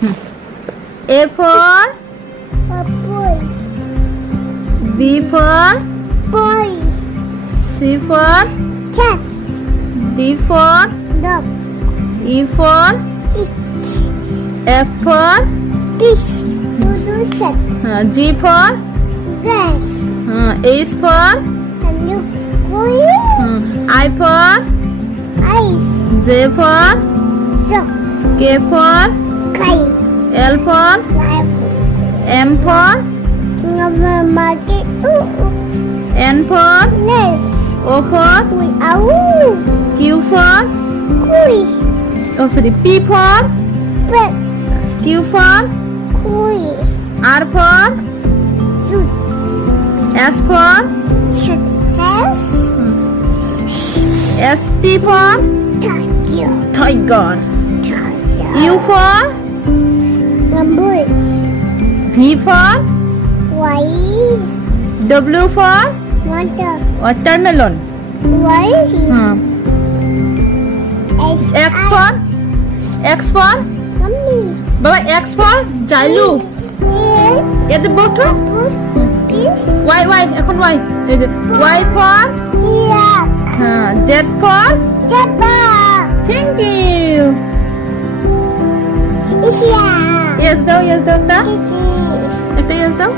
A for apple. B for Boy. C for Cat. D for Dog. E for Fish. F for Fish. Producer. G for Gas. H for And you I for ice. J for Dog. K for Kite. L for Life. M for Market. N for Nest. O for We owl. Q for Kui. P for Red. Q for Kui. R for Shoot. S for Shoot. Has. S T for Tiger. tiger. Tiger. U for Rambut. V for White. W for Water. watermelon. White. X for Mommy. Baba X for জাইলু এতে বটো Y এখন Y এই যে Y for Z for thank you yes দাও একটা yes দাও